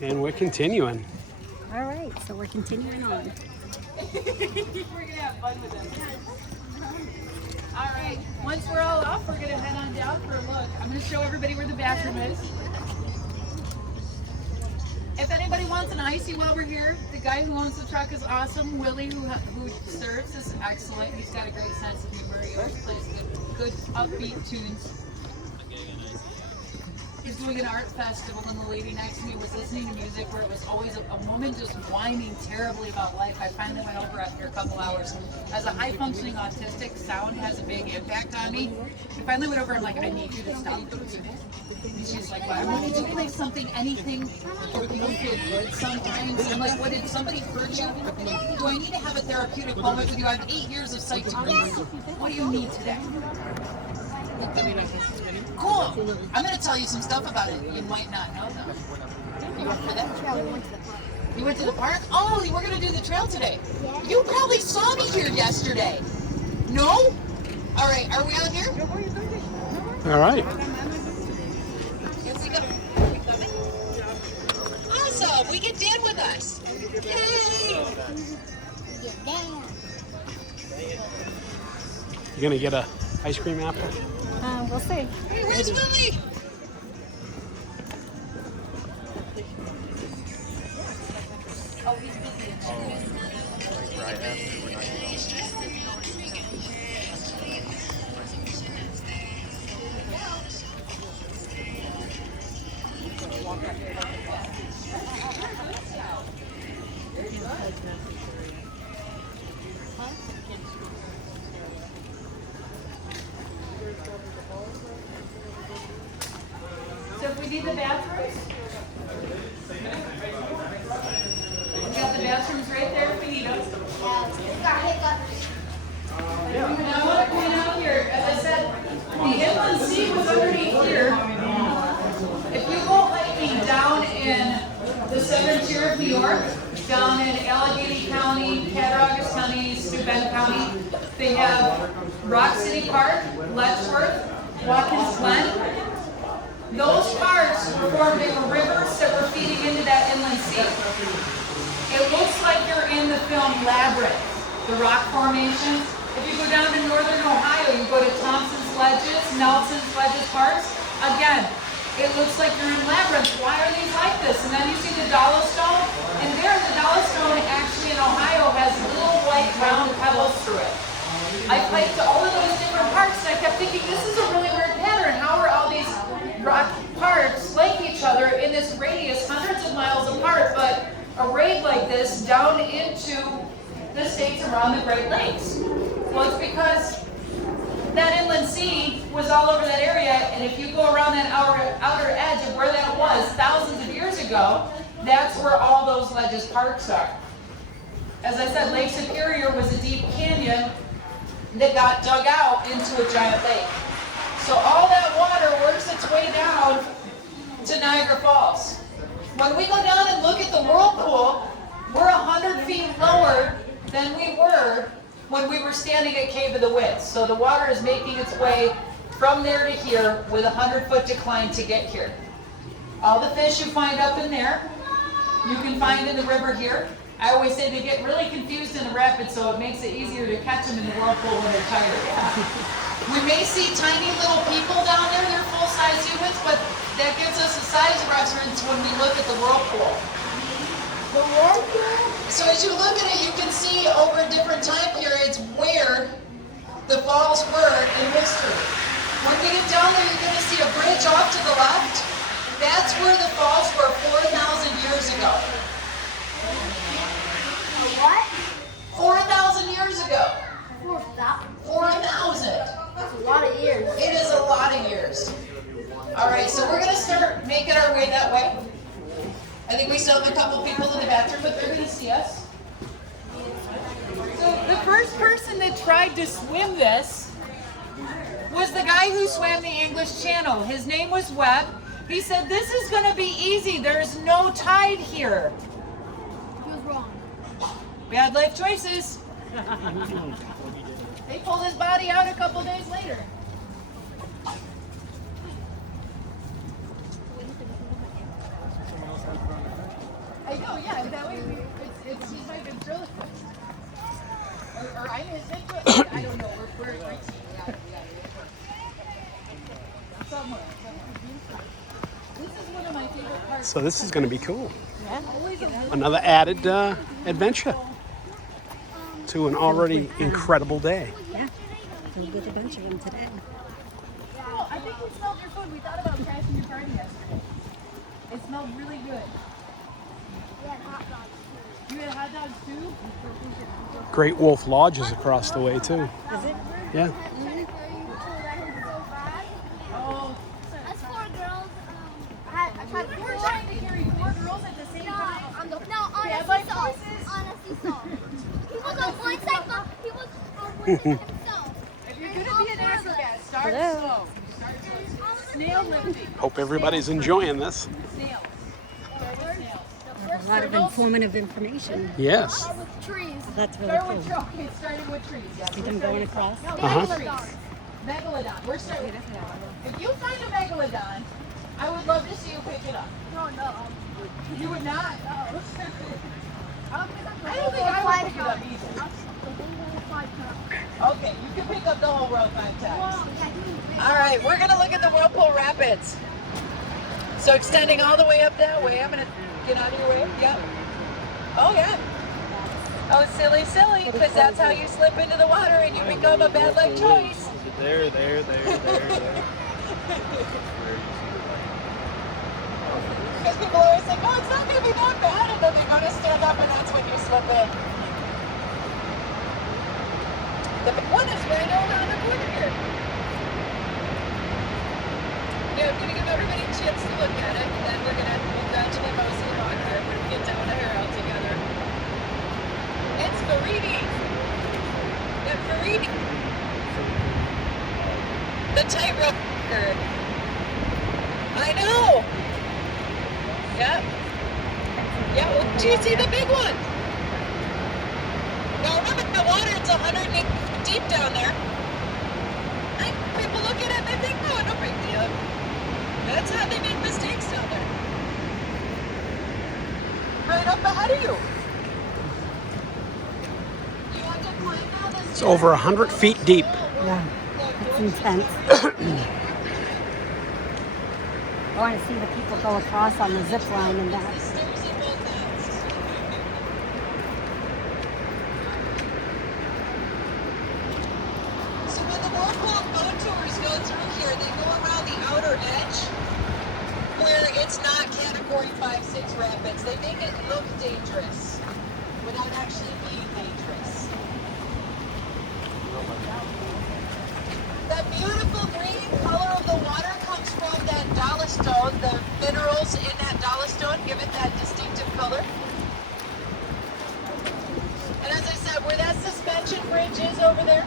And we're continuing. All right, so we're continuing on. We're gonna have fun with it. All right, once we're all off, we're gonna head on down for a look. I'm gonna show everybody where the bathroom is. If anybody wants an icy while we're here, the guy who owns the truck is awesome. Willie, who serves, is excellent. He's got a great sense of humor. He always plays good upbeat tunes. He's doing an art festival, and the lady next to me was listening to music where it was always a woman just whining terribly about life. I finally went over after a couple hours. As a high-functioning autistic, sound has a big impact on me. I finally went over and I'm like, I need you to stop. And she's like, well, I wanted to play something, anything, where people feel good sometimes. I'm like, what, did somebody hurt you? Do I need to have a therapeutic moment with you? I have 8 years of psych degrees. What do you need today? Cool. I'm going to tell you some stuff about it you might not know, though. You went for that? Yeah, we went to the park. You went to the park? Oh, we're going to do the trail today. You probably saw me here yesterday. No? All right, are we out here? All right. Here we go. Awesome. We get Dan with us. Yay! You gonna get a ice cream apple? We'll see. Hey, where's Willie? Oh, he's busy. So if we need the bathrooms, we got the bathrooms right there if we need them. Now I want to point out here, as I said, the inland sea was underneath here. If you go hiking down in the southern tier of New York, down in Allegheny County, Cattaraugus County, Steuben County, they have Rock City Park, Letchworth, Watkins Glen. Those parks were formed, they were rivers that were feeding into that inland sea. It looks like you're in the film Labyrinth, the rock formations. If you go down to northern Ohio, you go to Thompson's Ledges, Nelson's Ledges Parks. Again, it looks like you're in Labyrinth. Why are these like this? And then you see the Dolostone, and there the Dolostone actually in Ohio has little white round pebbles through it. I piped to all of those different parks and I kept thinking, this is a really weird pattern. How are all these rock parks like each other in this radius, hundreds of miles apart, but arrayed like this down into the states around the Great Lakes? Well, it's because that inland sea was all over that area, and if you go around that outer edge of where that was thousands of years ago, that's where all those ledges parks are. As I said, Lake Superior was a deep canyon that got dug out into a giant lake. So all that water works its way down to Niagara Falls. When we go down and look at the whirlpool, we're 100 feet lower than we were when we were standing at Cave of the Winds. So the water is making its way from there to here with a 100-foot decline to get here. All the fish you find up in there, you can find in the river here. I always say they get really confused in the rapids, so it makes it easier to catch them in the whirlpool when they're tired. We may see tiny little people down there, they're full-size humans, but that gives us a size reference when we look at the whirlpool. The whirlpool? So as you look at it, you can see over different time periods where the falls were in history. When we get down there, you're going to see a bridge off to the left. That's where the falls were 4,000 years ago. What? 4,000 years ago. 4,000? 4,000. That's a lot of years. It is a lot of years. All right, so we're going to start making our way that way. I think we still have a couple people in the bathroom, but they're going to see us. So the first person that tried to swim this was the guy who swam the English Channel. His name was Webb. He said, this is going to be easy. There's no tide here. He was wrong. Bad life choices. They pulled his body out a couple days later. can throw it. Or I mean, I don't know. We're reaching. Somewhere. This is one of my favorite parts. So this is going to be cool. Always a little Another added adventure to an already incredible day. Yeah, so good adventure in today. Oh, I think we smelled your food. We thought about crashing your party yesterday. It smelled really good. We had hot dogs. You had hot dogs too? Great Wolf Lodge is across the way too. Is it? Yeah. Oh, That's 4 girls. I tried you were trying to carry 4 girls at the same time? on a Yeah, like seesaw. horses? On a seesaw. He was on one side, but he was on one side himself. If you're going to be an acrobat, start Hello. slow. Start slow. Snail lifting. Hope everybody's enjoying this. Snails. Start with snails. A lot of informative information. Yes. With trees. That's really Start cool. with trees. Okay, starting with trees. Yes, See we're them starting going across? No, Uh-huh. megalodon. Megalodon. We're starting. If you find a megalodon, I would love to see you pick it up. No. You would not? No. I don't think I would pick it up either. Okay, you can pick up the whole road 5 times. All right, we're gonna look at the Whirlpool Rapids. So extending all the way up that way. I'm gonna get out of your way. Yep. Oh yeah. Oh, silly, because that's how you slip into the water and you become a bad luck choice. There. Because people always think, oh, it's not gonna be that bad, and then they go to stand up, and that's when you slip in. The big one is right around the corner here. Yeah, I'm gonna give everybody a chance to look at it, and then we're gonna gradually mostly walk here. We're gonna get down to her all together. It's Farini. Yeah, Farini. The tightrope. I know. Yep. Yeah, well, do you see the big one? Now remember, the water, it's 108 deep down there. People look at it and they think, oh, no big deal. That's how they make mistakes down there. Right up ahead of you. You want to climb down this It's over 100 feet deep. Yeah, it's intense. I want to see the people go across on the zip line and that. So when the Whirlpool boat tours go through here, they go around the outer edge where it's not category 5-6 rapids. They make it look dangerous without actually being dangerous. The beautiful green color of the water comes from that dolostone. The minerals in that dolostone give it that distinctive color. And as I said, where that suspension bridge is over there,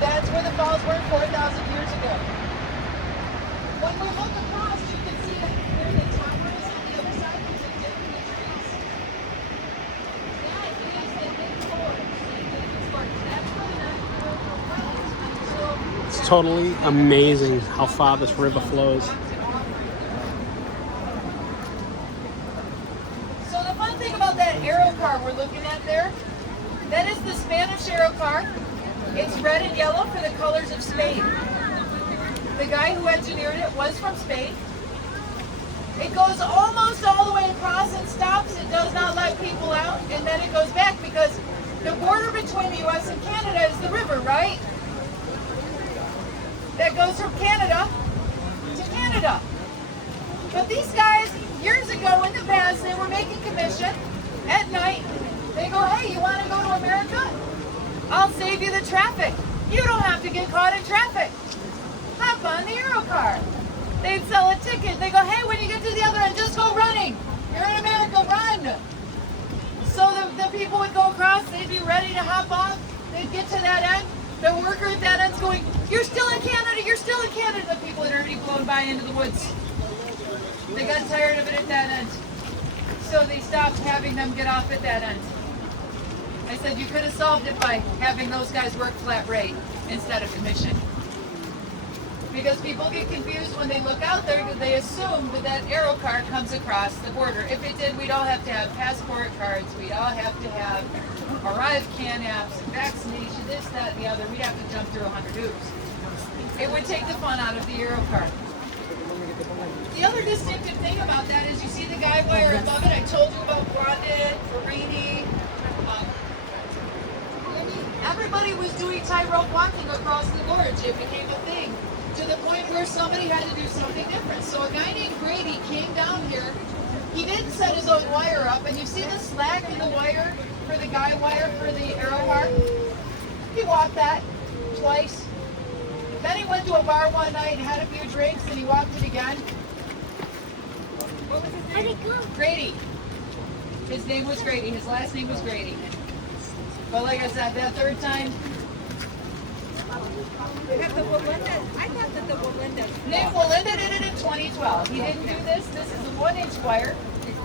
that's where the falls were 4,000 years ago. When we look across, you can see that where the tower is on the other side, there's a dip in the trees. That is the big forge, St. David's Forge. That's where the Niagara went. So It's totally amazing how far this river flows. So the fun thing about that aero car we're looking at there, that is the Spanish aero car. It's red and yellow for the colors of Spain. The guy who engineered it was from Spain. It goes almost all the way across and stops. It does not let people out, and then it goes back because the border between the U.S. and Canada is the river, right? That goes from Canada to Canada. But these guys, years ago in the past, they were making commission at night. They go, hey, you want to go to America? I'll save you the traffic. You don't have to get caught in traffic. Hop on the Aero car. They'd sell a ticket. They go, hey, when you get to the other end, just go running. You're in America, run. So the people would go across. They'd be ready to hop off. They'd get to that end. The worker at that end's going, you're still in Canada, you're still in Canada. The people had already blown by into the woods. They got tired of it at that end. So they stopped having them get off at that end. I said, you could have solved it by having those guys work flat rate instead of commission. Because people get confused when they look out there because they assume that that arrow car comes across the border. If it did, we'd all have to have passport cards. We'd all have to have arrive can apps, vaccination, this, that, and the other. We'd have to jump through 100 hoops. It would take the fun out of the arrow car. The other distinctive thing about that is you see the guy wire above it. I told you about Blondin, Farini. Everybody was doing tightrope walking across the gorge. It became a thing to the point where somebody had to do something different. So a guy named Grady came down here. He didn't set his own wire up, and you see the slack in the wire for the guy wire for the arrow car? He walked that twice. Then he went to a bar one night and had a few drinks, and he walked it again. How'd it go? Grady. His name was Grady. His last name was Grady. But like I said, that third time, They have the Belinda. I thought that the Belinda. Nick Belinda did it in 2012. He didn't do this. This is a 1-inch wire.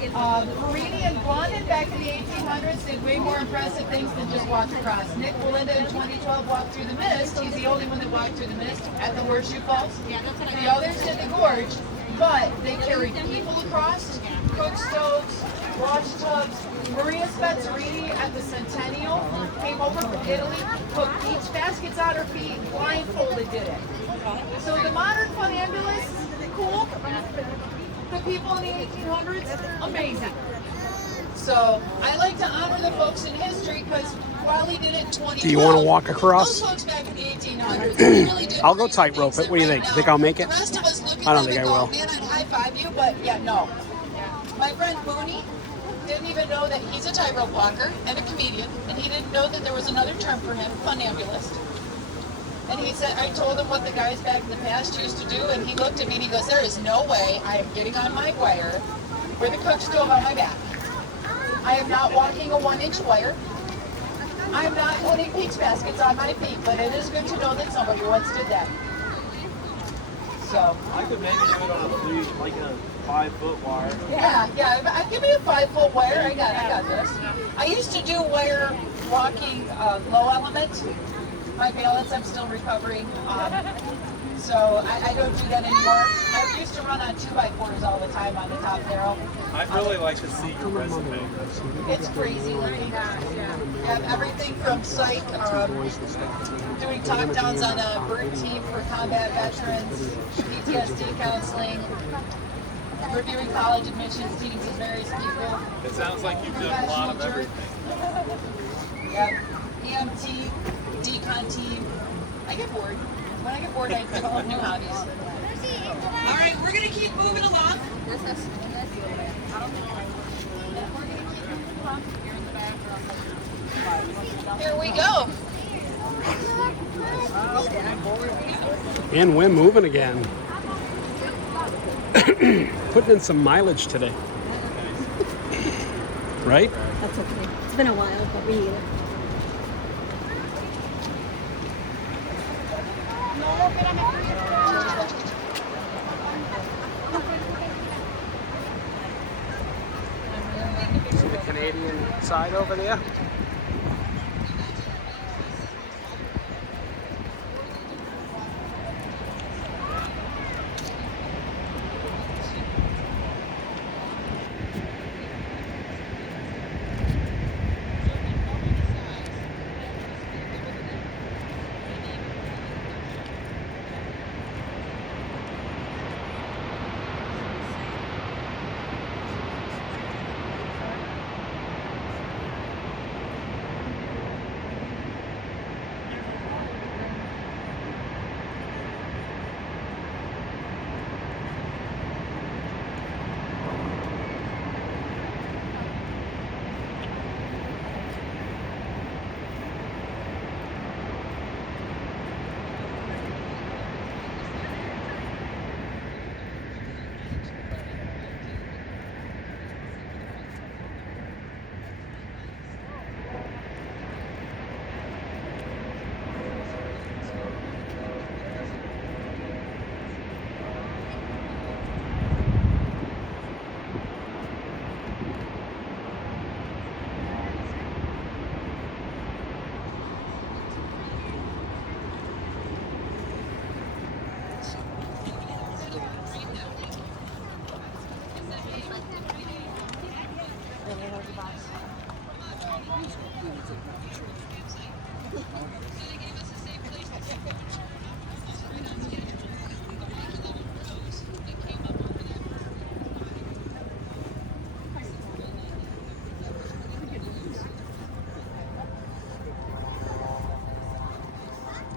Marini and Blondin back in the 1800s did way more impressive things than just walk across. Nick Belinda in 2012 walked through the mist. He's the only one that walked through the mist at the Horseshoe Falls. The others did the gorge, but they carried people across, cook stoves, wash tubs. Maria Spezzarini at the Centennial came over from Italy, put beach baskets on her feet, blindfolded did it. So the modern funambulist, cool. The people in the 1800s, amazing. So I like to honor the folks in history because while he did it in 2012, Do you want to walk across? those folks back in the 1800s, they really did I'll go crazy tightrope things it. What do you that think? right Think now, I'll make it? The rest of us look at I don't them think and I go, will. man, I'd high five you, but yeah, no. My friend Booney didn't even know that he's a tightrope walker and a comedian, and he didn't know that there was another term for him, funambulist. And he said, I told him what the guys back in the past used to do, and he looked at me and he goes, there is no way I am getting on my wire with a cook stove on my back. I am not walking a 1-inch wire. I am not putting peach baskets on my feet, but it is good to know that somebody once did that. So, I could maybe do it on a 5-foot wire. yeah. Give me a 5-foot wire. I got this. I used to do wire walking low element. My balance, I'm still recovering. So I don't do that anymore. I used to run on 2x4s all the time on the top barrel. I'd really like to see your resume. It's crazy looking. You have everything from psych, doing talk downs on a bird team for combat veterans, PTSD counseling, reviewing college admissions, meetings with various people. It sounds like you've done a lot of everything. Yeah, EMT, decon team. I get bored. When I get bored, I develop new hobbies. All right, we're gonna keep moving along. Here we go. And we're moving again. Putting in some mileage today. Right? That's okay. It's been a while, but we need it. See the Canadian side over there?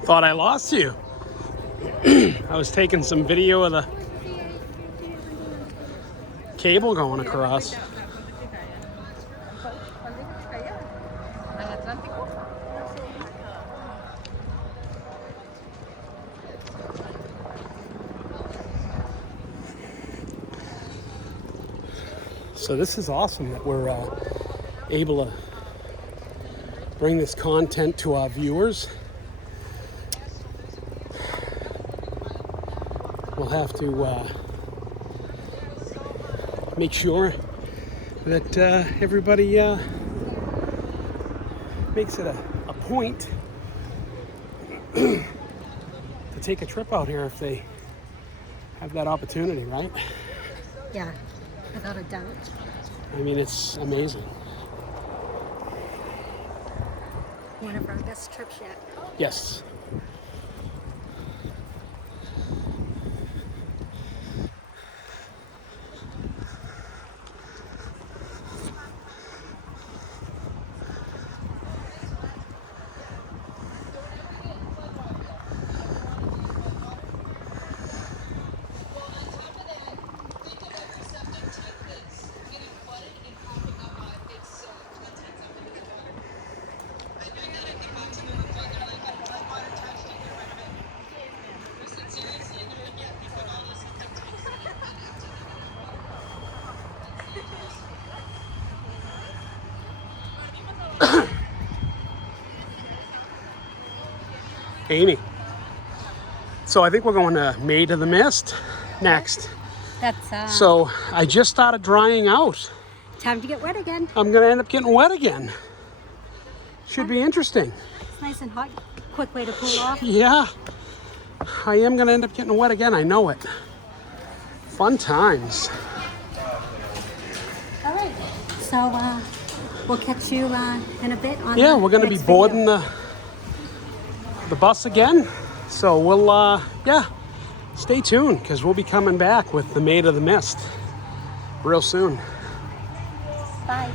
Thought I lost you. I was taking some video of the cable going across. So this is awesome that we're able to bring this content to our viewers. We'll have to make sure that everybody makes it a point to take a trip out here if they have that opportunity, right? Yeah, without a doubt. I mean, it's amazing. One of our best trips yet. Yes. Amy. So I think we're going to Maid of the Mist next. That's So I just started drying out. time to get wet again. I'm going to end up getting wet again. Should be interesting. It's nice and hot. Quick way to cool off. Yeah. I am going to end up getting wet again. I know it. Fun times. All right. So we'll catch you in a bit on Yeah, the we're going to be next video. boarding the bus again. So we'll, yeah, stay tuned because we'll be coming back with the Maid of the Mist real soon. Bye.